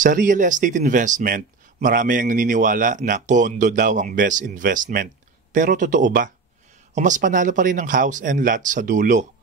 Sa real estate investment, marami ang naniniwala na condo daw ang best investment. Pero totoo ba? O mas panalo pa rin ang house and lot sa dulo?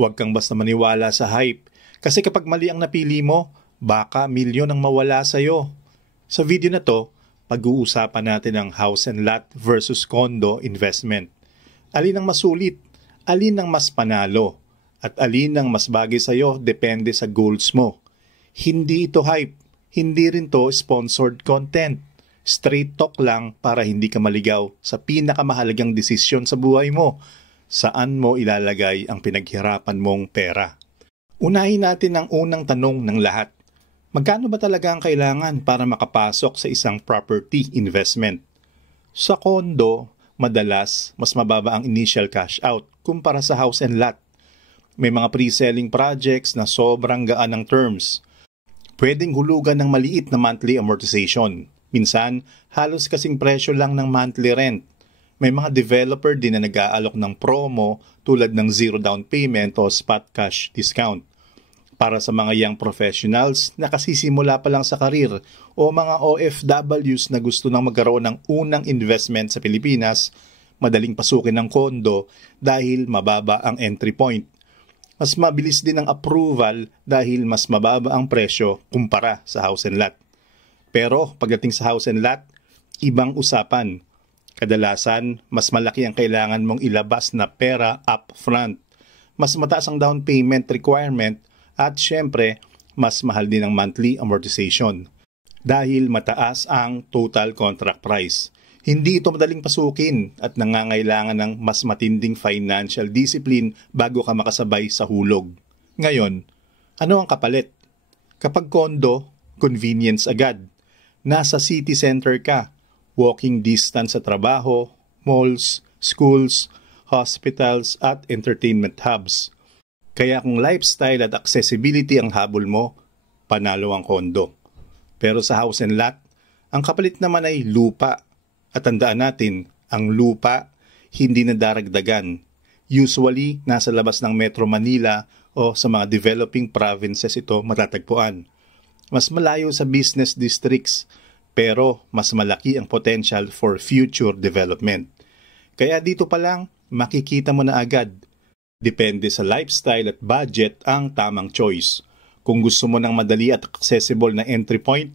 Huwag kang basta maniwala sa hype, kasi kapag mali ang napili mo, baka milyon ang mawala sa'yo. Sa video na to, pag-uusapan natin ang house and lot versus condo investment. Alin ang masulit? Alin ang mas panalo? At alin ang mas bagay sa'yo depende sa goals mo. Hindi ito hype. Hindi rin to sponsored content. Straight talk lang para hindi ka maligaw sa pinakamahalagang desisyon sa buhay mo. Saan mo ilalagay ang pinaghirapan mong pera? Unahin natin ang unang tanong ng lahat. Magkano ba talaga ang kailangan para makapasok sa isang property investment? Sa condo, madalas mas mababa ang initial cash out kumpara sa house and lot. May mga pre-selling projects na sobrang gaan ng terms. Pwedeng hulugan ng maliit na monthly amortization. Minsan, halos kasing presyo lang ng monthly rent. May mga developer din na nag-aalok ng promo tulad ng zero down payment o spot cash discount. Para sa mga young professionals na kasisimula pa lang sa karir o mga OFWs na gusto nang magkaroon ng unang investment sa Pilipinas, madaling pasukin ng condo dahil mababa ang entry point. Mas mabilis din ang approval dahil mas mababa ang presyo kumpara sa house and lot. Pero pagdating sa house and lot, ibang usapan. Kadalasan, mas malaki ang kailangan mong ilabas na pera upfront. Mas mataas ang down payment requirement at syempre, mas mahal din ang monthly amortization. Dahil mataas ang total contract price. Hindi ito madaling pasukin at nangangailangan ng mas matinding financial discipline bago ka makasabay sa hulog. Ngayon, ano ang kapalit? Kapag condo, convenience agad. Nasa city center ka, walking distance sa trabaho, malls, schools, hospitals at entertainment hubs. Kaya kung lifestyle at accessibility ang habol mo, panalo ang condo. Pero sa house and lot, ang kapalit naman ay lupa. At tandaan natin, ang lupa hindi na daragdagan. Usually, nasa labas ng Metro Manila o sa mga developing provinces ito matatagpuan. Mas malayo sa business districts, pero mas malaki ang potential for future development. Kaya dito pa lang, makikita mo na agad. Depende sa lifestyle at budget ang tamang choice. Kung gusto mo ng madali at accessible na entry point,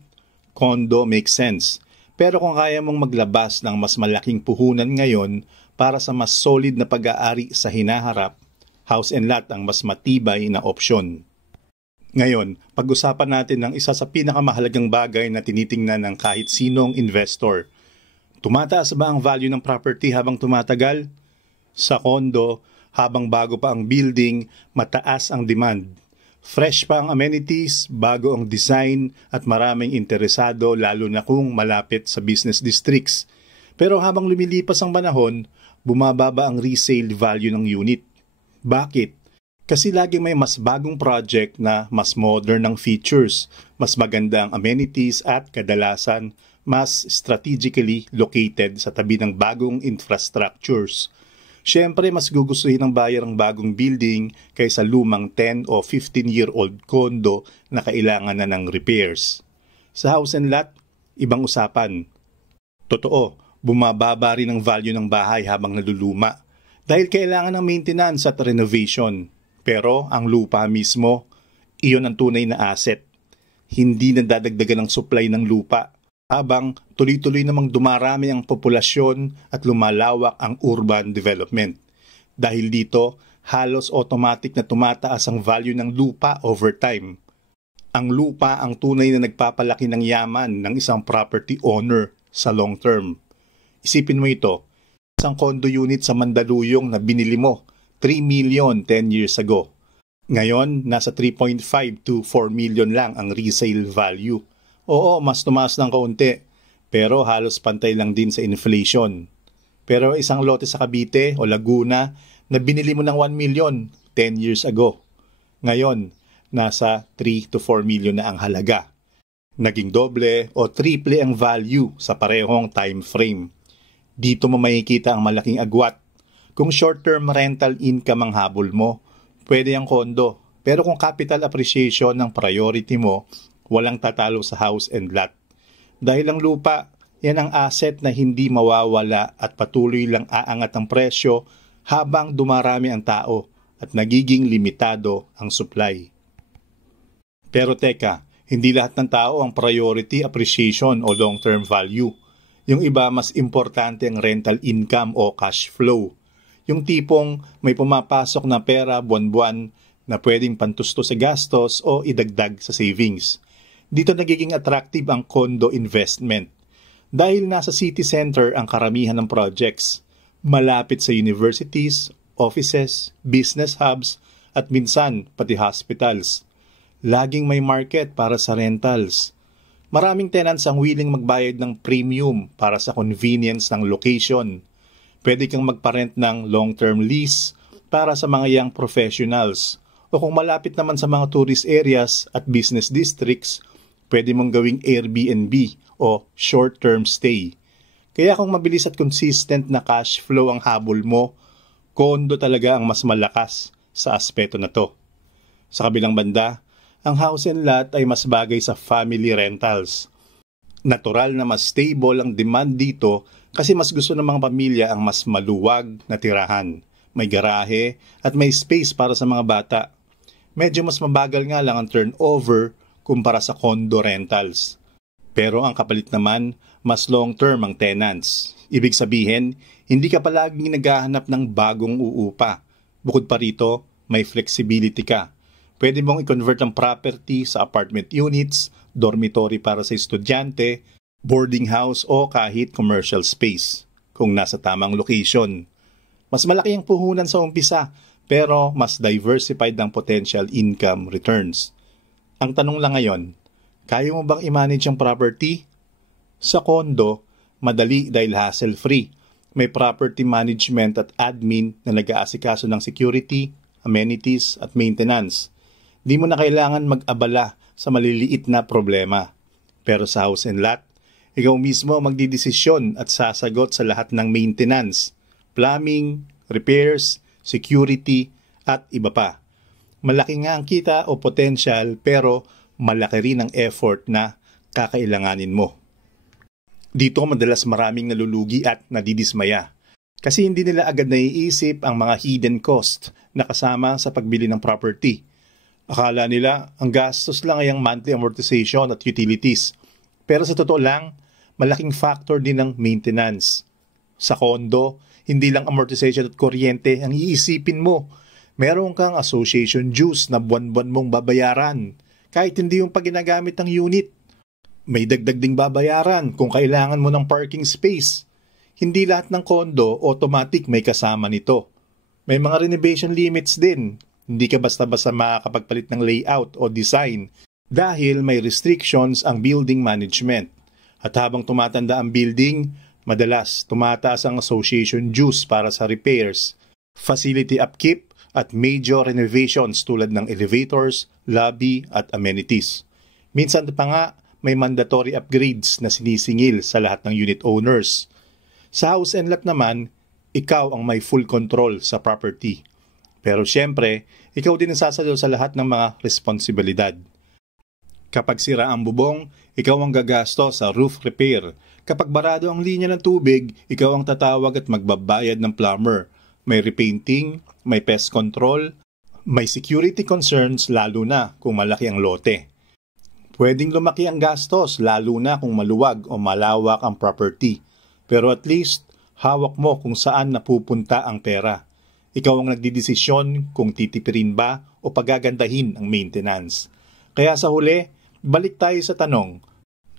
condo makes sense. Pero kung kaya mong maglabas ng mas malaking puhunan ngayon para sa mas solid na pag-aari sa hinaharap, house and lot ang mas matibay na opsyon. Ngayon, pag-usapan natin ng isa sa pinakamahalagang bagay na tinitingnan ng kahit sinong investor. Tumataas ba ang value ng property habang tumatagal? Sa condo, habang bago pa ang building, mataas ang demand. Fresh pa ang amenities, bago ang design at maraming interesado lalo na kung malapit sa business districts. Pero habang lumilipas ang panahon, bumababa ang resale value ng unit. Bakit? Kasi laging may mas bagong project na mas modern ng features, mas maganda ang amenities at kadalasan mas strategically located sa tabi ng bagong infrastructures. Siyempre, mas gugustuhin ng buyer ang bagong building kaysa lumang 10 o 15-year-old condo na kailangan na ng repairs. Sa house and lot, ibang usapan. Totoo, bumababa rin ang value ng bahay habang naluluma dahil kailangan ng maintenance at renovation. Pero ang lupa mismo, iyon ang tunay na asset. Hindi nadadagdagan ng supply ng lupa habang tuloy-tuloy namang dumarami ang populasyon at lumalawak ang urban development. Dahil dito, halos automatic na tumataas ang value ng lupa over time. Ang lupa ang tunay na nagpapalaki ng yaman ng isang property owner sa long term. Isipin mo ito, isang condo unit sa Mandaluyong na binili mo, 3 million 10 years ago. Ngayon, nasa 3.5 to 4 million lang ang resale value. Oo, mas tumaas ng kaunti, pero halos pantay lang din sa inflation. Pero isang lote sa Cavite o Laguna na binili mo ng 1 million 10 years ago. Ngayon, nasa 3 to 4 million na ang halaga. Naging doble o triple ang value sa parehong time frame. Dito mo makikita ang malaking agwat. Kung short-term rental income ang habol mo, pwede ang kondo. Pero kung capital appreciation ng priority mo, walang tatalo sa house and lot. Dahil ang lupa, yan ang asset na hindi mawawala at patuloy lang aangat ang presyo habang dumarami ang tao at nagiging limitado ang supply. Pero teka, hindi lahat ng tao ang priority appreciation o long-term value. Yung iba mas importante ang rental income o cash flow. Yung tipong may pumapasok na pera buwan-buwan na pwedeng pantusto sa gastos o idagdag sa savings. Dito nagiging attractive ang condo investment. Dahil nasa city center ang karamihan ng projects, malapit sa universities, offices, business hubs, at minsan pati hospitals. Laging may market para sa rentals. Maraming tenants ang willing magbayad ng premium para sa convenience ng location. Pwede kang magparent ng long-term lease para sa mga young professionals. O kung malapit naman sa mga tourist areas at business districts, pwede mong gawing Airbnb o short-term stay. Kaya kung mabilis at consistent na cash flow ang habol mo, condo talaga ang mas malakas sa aspeto na to. Sa kabilang banda, ang house and lot ay mas bagay sa family rentals. Natural na mas stable ang demand dito kasi mas gusto ng mga pamilya ang mas maluwag na tirahan. May garahe at may space para sa mga bata. Medyo mas mabagal nga lang ang turnover kumpara sa condo rentals. Pero ang kapalit naman, mas long-term ang tenants. Ibig sabihin, hindi ka palaging naghahanap ng bagong uupa. Bukod pa rito, may flexibility ka. Pwede mong i-convert ang property sa apartment units, dormitory para sa estudyante, boarding house o kahit commercial space kung nasa tamang location. Mas malaki ang puhunan sa umpisa pero mas diversified ang potential income returns. Ang tanong lang ngayon, kaya mo bang i-manage ang property? Sa condo, madali dahil hassle-free. May property management at admin na nag-aasikaso ng security, amenities at maintenance. Di mo na kailangan mag-abala sa maliliit na problema. Pero sa house and lot, ikaw mismo magdidesisyon at sasagot sa lahat ng maintenance, plumbing, repairs, security at iba pa. Malaki nga ang kita o potential pero malaki rin ang effort na kakailanganin mo. Dito madalas maraming nalulugi at nadidismaya kasi hindi nila agad naiisip ang mga hidden cost na kasama sa pagbili ng property. Akala nila ang gastos lang ay ang monthly amortization at utilities. Pero sa totoo lang, malaking factor din ang maintenance. Sa condo, hindi lang amortization at kuryente ang iisipin mo. Meron kang association dues na buwan-buwan mong babayaran. Kahit hindi yung pag ginagamit ng unit. May dagdag ding babayaran kung kailangan mo ng parking space. Hindi lahat ng condo automatic may kasama nito. May mga renovation limits din. Hindi ka basta-basta makakapagpalit ng layout o design dahil may restrictions ang building management. At habang tumatanda ang building, madalas tumataas ang association dues para sa repairs, facility upkeep at major renovations tulad ng elevators, lobby at amenities. Minsan pa nga may mandatory upgrades na sinisingil sa lahat ng unit owners. Sa house and lot naman, ikaw ang may full control sa property. Pero syempre, ikaw din ang sasagot sa lahat ng mga responsibilidad. Kapag sira ang bubong, ikaw ang gagasto sa roof repair. Kapag barado ang linya ng tubig, ikaw ang tatawag at magbabayad ng plumber. May repainting, may pest control, may security concerns lalo na kung malaki ang lote. Pwedeng lumaki ang gastos lalo na kung maluwag o malawak ang property. Pero at least, hawak mo kung saan napupunta ang pera. Ikaw ang nagdidesisyon kung titipirin ba o pagagandahin ang maintenance. Kaya sa huli, balik tayo sa tanong,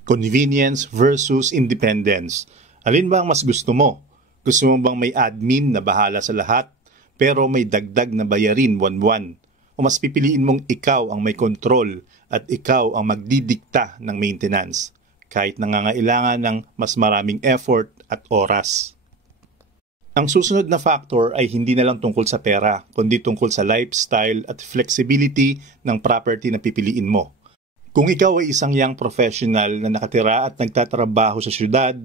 convenience versus independence. Alin ba ang mas gusto mo? Gusto mo bang may admin na bahala sa lahat pero may dagdag na bayarin buwan-buwan? O mas pipiliin mong ikaw ang may control at ikaw ang magdidikta ng maintenance kahit nangangailangan ng mas maraming effort at oras? Ang susunod na factor ay hindi na lang tungkol sa pera, kundi tungkol sa lifestyle at flexibility ng property na pipiliin mo. Kung ikaw ay isang young professional na nakatira at nagtatrabaho sa syudad,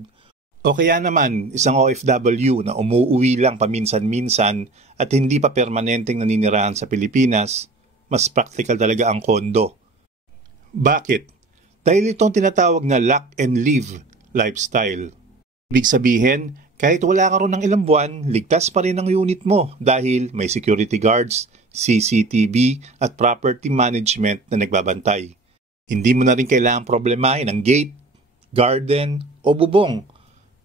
o kaya naman isang OFW na umuuwi lang paminsan-minsan at hindi pa permanenteng naninirahan sa Pilipinas, mas practical talaga ang kondo. Bakit? Dahil itong tinatawag na lock and live lifestyle. Ibig sabihin, kahit wala ka ron ng ilang buwan, ligtas pa rin ang unit mo dahil may security guards, CCTV at property management na nagbabantay. Hindi mo na rin kailangang problemahin ang gate, garden o bubong.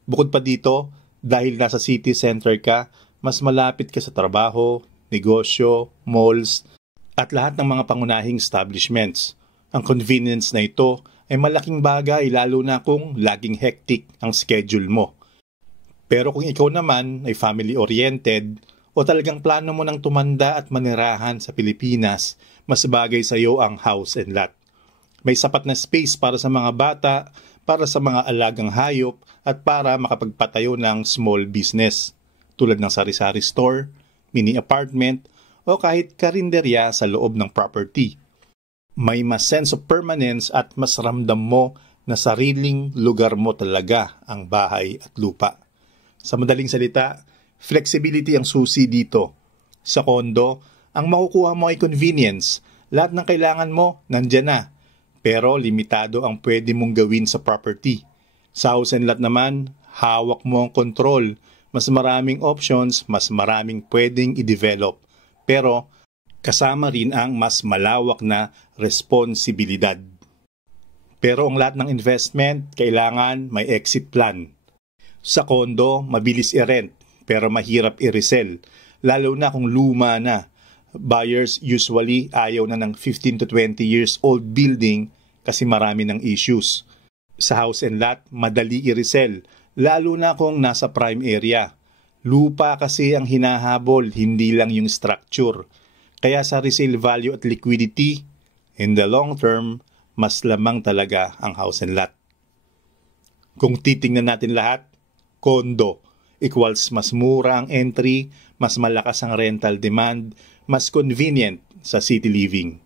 Bukod pa dito, dahil nasa city center ka, mas malapit ka sa trabaho, negosyo, malls, at lahat ng mga pangunahing establishments. Ang convenience na ito ay malaking bagay lalo na kung laging hectic ang schedule mo. Pero kung ikaw naman ay family-oriented o talagang plano mo nang tumanda at manirahan sa Pilipinas, mas bagay sa iyo ang house and lot. May sapat na space para sa mga bata, para sa mga alagang hayop, at para makapagpatayo ng small business tulad ng sari-sari store, mini apartment, o kahit karinderya sa loob ng property. May mas sense of permanence at mas ramdam mo na sariling lugar mo talaga ang bahay at lupa. Sa madaling salita, flexibility ang susi dito. Sa kondo, ang makukuha mo ay convenience. Lahat ng kailangan mo, nandyan na. Pero limitado ang pwede mong gawin sa property. Sa house and lot naman, hawak mo ang control. Mas maraming options, mas maraming pwedeng i-develop. Pero kasama rin ang mas malawak na responsibilidad. Pero ang lahat ng investment, kailangan may exit plan. Sa kondo, mabilis i-rent, pero mahirap i-resell. Lalo na kung luma na. Buyers usually ayaw na ng 15 to 20 years old building kasi marami ng issues. Sa house and lot, madali i-resell, lalo na kung nasa prime area. Lupa kasi ang hinahabol, hindi lang yung structure. Kaya sa resale value at liquidity, in the long term, mas lamang talaga ang house and lot. Kung titingnan natin lahat, condo equals mas mura ang entry, mas malakas ang rental demand, mas convenient sa city living.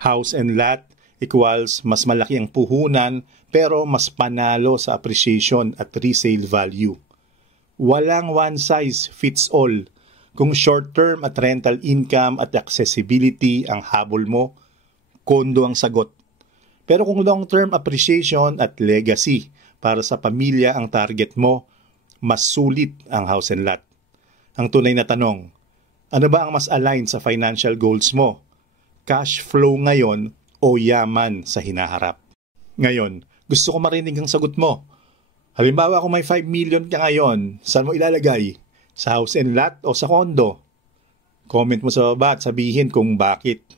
House and lot equals mas malaki ang puhunan pero mas panalo sa appreciation at resale value. Walang one size fits all. Kung short-term at rental income at accessibility ang habol mo, condo ang sagot. Pero kung long-term appreciation at legacy para sa pamilya ang target mo, mas sulit ang house and lot. Ang tunay na tanong, ano ba ang mas align sa financial goals mo? Cash flow ngayon o yaman sa hinaharap? Ngayon, gusto ko marinig ang sagot mo. Halimbawa kung may 5 million ka ngayon, saan mo ilalagay? Sa house and lot o sa condo? Comment mo sa baba at sabihin kung bakit.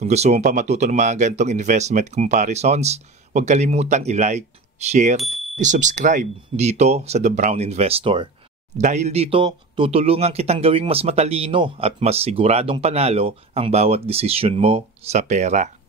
Kung gusto mo pa matuto ng mga ganitong investment comparisons, huwag kalimutang i-like, share, i-subscribe dito sa The Brown Investor. Dahil dito, tutulungan kitang gawing mas matalino at mas siguradong panalo ang bawat desisyon mo sa pera.